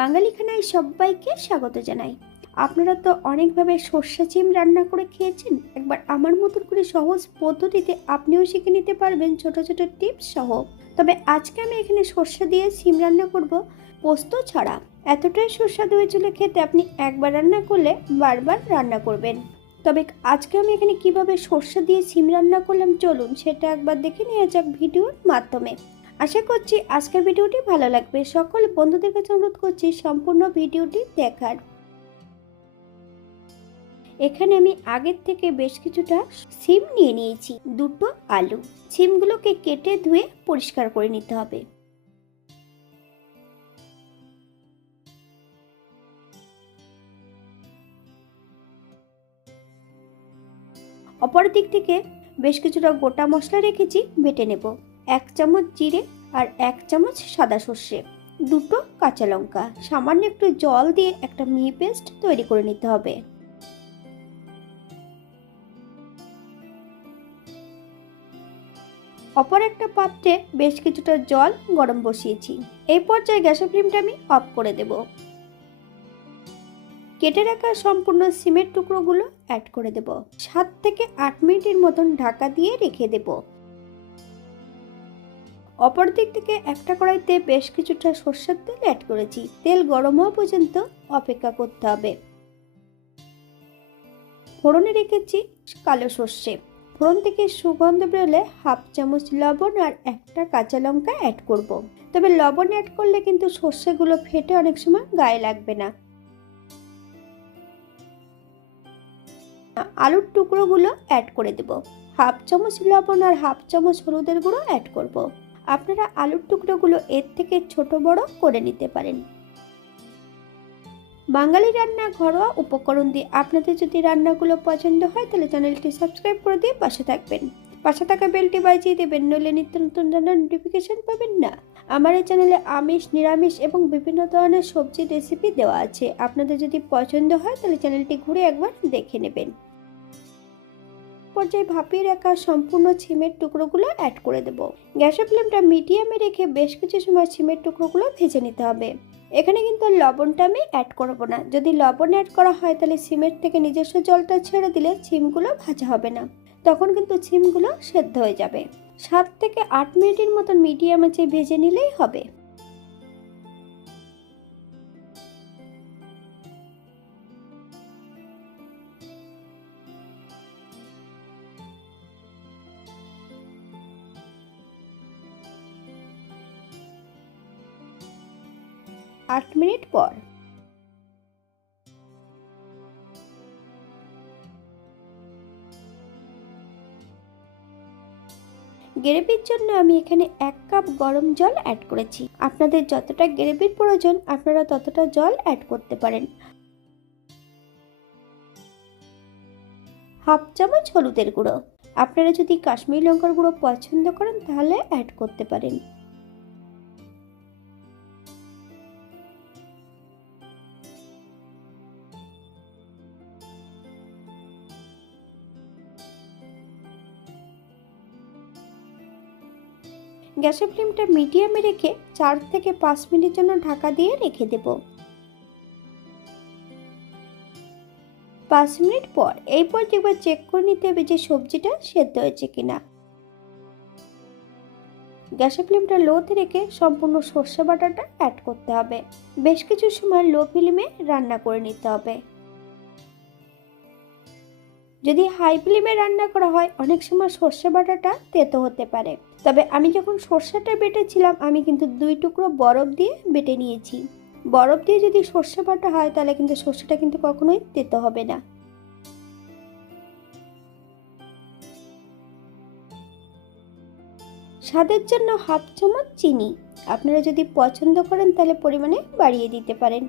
বাঙালি খানায় সবাইকে স্বাগত জানাই। আপনারা তো অনেকভাবে সর্ষে চিম রান্না করে খেয়েছেন। একবার আমার মতন করে সহজ পদ্ধতিতে আপনিও শিখে নিতে পারবেন ছোট ছোট টিপস সহ। তবে আজকে আমি এখানে সর্ষে দিয়ে সিম রান্না করব, পোস্ত ছাড়া। এতটাই সুস্বাদু হয়েছিল খেতে, আপনি একবার রান্না করলে বারবার রান্না করবেন। তবে আজকে আমি এখানে কিভাবে সর্ষে দিয়ে সিম রান্না করলাম, চলুন সেটা একবার দেখে নেওয়া যাক ভিডিওর মাধ্যমে। আশা করছি আজকের ভিডিওটি ভালো লাগবে। সকল বন্ধুদের কাছে অনুরোধ করছি সম্পূর্ণ ভিডিওটি দেখার। এখানে আমি আগের থেকে বেশ কিছুটা সিম নিয়ে নিয়েছি, দুটো আলু। সিমগুলোকে কেটে ধুয়ে পরিষ্কার করে নিতে হবে। অপর দিক থেকে বেশ কিছুটা গোটা মশলা রেখেছি, বেটে নেব। 1 চামচ জিরে আর 1 চামচ সাদা সর্ষে, দুটো কাঁচা লঙ্কা, সামান্য একটু জল দিয়ে একটা মিহি পেস্ট তৈরি করে নিতে হবে। অপর একটা পাত্রে বেশ কিছুটা জল গরম বসিয়েছি। এই পর্যায়ে গ্যাসের ফ্লেমটা আমি অফ করে দেব। কেটে রাখা সম্পূর্ণ সিমের টুকরোগুলো অ্যাড করে দেব। 7 থেকে 8 মিনিটের মতন ঢাকা দিয়ে রেখে দেব। অপর দিক থেকে একটা কড়াইতে বেশ কিছুটা সরষের তেল অ্যাড করেছি। তেল গরম হওয়া পর্যন্ত অপেক্ষা করতে হবে। ফোড়নে রেখেছি কালো সর্ষে। ফোড়ন থেকে সুগন্ধ বেরোলে 1/2 চামচ লবণ আর একটা কাঁচা লঙ্কা অ্যাড করব। তবে লবণ অ্যাড করলে কিন্তু সর্ষেগুলো ফেটে অনেক সময় গায়ে লাগবে না। আলুর টুকরোগুলো অ্যাড করে দেব। 1/2 চামচ লবণ আর 1/2 চামচ হলুদের গুঁড়ো অ্যাড করব। আপনারা আলুর টুকরোগুলো এর থেকে ছোট বড় করে নিতে পারেন। বাঙালি রান্না ঘরোয়া উপকরণ দিয়ে আপনাদের যদি রান্নাগুলো পছন্দ হয় তাহলে চ্যানেলটি সাবস্ক্রাইব করে দিয়ে পাশে থাকবেন। পাশে থাকা বেলটি বাজিয়ে দেবেন, নইলে নিত্য নতুন রান্নার নোটিফিকেশন পাবেন না। আমার এই চ্যানেলে আমিষ, নিরামিষ এবং বিভিন্ন ধরনের সবজির রেসিপি দেওয়া আছে। আপনাদের যদি পছন্দ হয় তাহলে চ্যানেলটি ঘুরে একবার দেখে নেবেন। পর্যায়ে ভাপিয়ে রাখা সম্পূর্ণ সিমের টুকরোগুলো অ্যাড করে দেব। গ্যাসের ফ্লেমটা মিডিয়ামে রেখে বেশ কিছু সময় সিমের টুকরোগুলো ভেজে নিতে হবে। এখানে কিন্তু লবণটা আমি অ্যাড করব না। যদি লবণ অ্যাড করা হয় তাহলে সিমের থেকে নিজস্ব জলটা ছেড়ে দিলে সিমগুলো ভাজা হবে না, তখন কিন্তু সিমগুলো সেদ্ধ হয়ে যাবে। 7 থেকে 8 মিনিটের মতন মিডিয়াম আঁচে ভেজে নিলেই হবে। 8 মিনিট পর গ্রেভির জন্য আমি এখানে 1 কাপ গরম জল অ্যাড করেছি। আপনাদের যতটা গ্রেভির প্রয়োজন আপনারা ততটা জল অ্যাড করতে পারেন। 1/2 চামচ হলুদের গুঁড়ো। আপনারা যদি কাশ্মীরি লঙ্কার গুঁড়ো পছন্দ করেন তাহলে অ্যাড করতে পারেন। গ্যাসের ফ্লেমটা মিডিয়ামে রেখে 4 থেকে 5 মিনিটের জন্য ঢাকা দিয়ে রেখে দেব। 5 মিনিট পর এই পর্যায়ে একবার চেক করে নিতে হবে যে সবজিটা সেদ্ধ হয়েছে কিনা। গ্যাসের ফ্লেমটা লোতে রেখে সম্পূর্ণ সর্ষে বাটাটা অ্যাড করতে হবে। বেশ কিছু সময় লো ফ্লেমে রান্না করে নিতে হবে। যদি হাই ফ্লেমে রান্না করা হয় অনেক সময় সর্ষে বাটাটা তেতো হতে পারে। তবে আমি যখন সর্ষেটা বেটেছিলাম আমি কিন্তু 2 টুকরো বরফ দিয়ে বেটে নিয়েছি। বরফ দিয়ে যদি সর্ষে বাটা হয় তাহলে কিন্তু সর্ষেটা কিন্তু কখনোই তেতো হবে না। স্বাদের জন্য 1/2 চামচ চিনি। আপনারা যদি পছন্দ করেন তাহলে পরিমাণে বাড়িয়ে দিতে পারেন।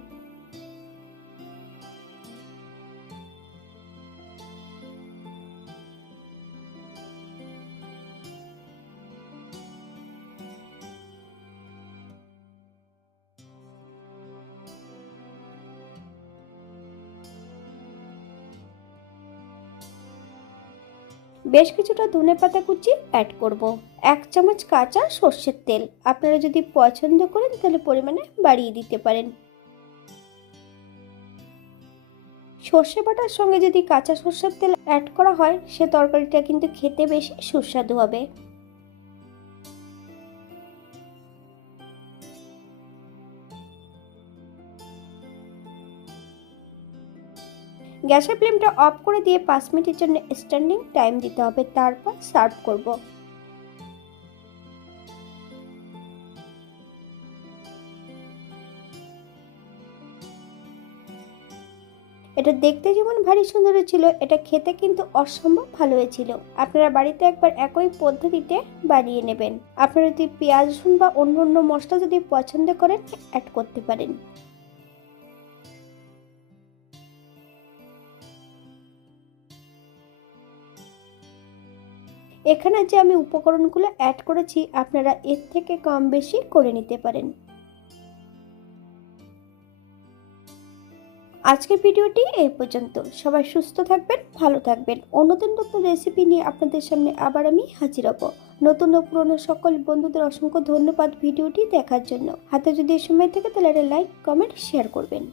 বেশ কিছুটা ধনেপাতা কুচি অ্যাড করব। 1 চামচ কাঁচা সর্ষের তেল। আপনারা যদি পছন্দ করেন তাহলে পরিমাণে বাড়িয়ে দিতে পারেন। সর্ষে বাটার সঙ্গে যদি কাঁচা সর্ষের তেল অ্যাড করা হয়, সে তরকারিটা কিন্তু খেতে বেশি সুস্বাদু হবে। গ্যাসের ফ্লেমটা অফ করে দিয়ে 5 মিনিটের জন্য স্ট্যান্ডিং টাইম দিতে হবে, তারপর সার্ভ করব। এটা দেখতে যেমন ভারী সুন্দর ছিল, এটা খেতে কিন্তু অসম্ভব ভালো হয়েছিল। আপনারা বাড়িতে একবার একই পদ্ধতিতে বানিয়ে নেবেন। আপনারা যদি পেঁয়াজ, রসুন বা অন্য অন্য মশলা যদি পছন্দ করেন, অ্যাড করতে পারেন। এখানে যে আমি উপকরণগুলো অ্যাড করেছি, আপনারা এর থেকে কম বেশি করে নিতে পারেন। আজকের ভিডিওটি এই পর্যন্ত। সবাই সুস্থ থাকবেন, ভালো থাকবেন। নতুন নতুন রেসিপি নিয়ে আপনাদের সামনে আবার আমি হাজির হব। নতুন ও পুরনো সকল বন্ধুদের অসংখ্য ধন্যবাদ ভিডিওটি দেখার জন্য। হাতে যদি সময় থাকে তাহলে একটা লাইক, কমেন্ট, শেয়ার করবেন।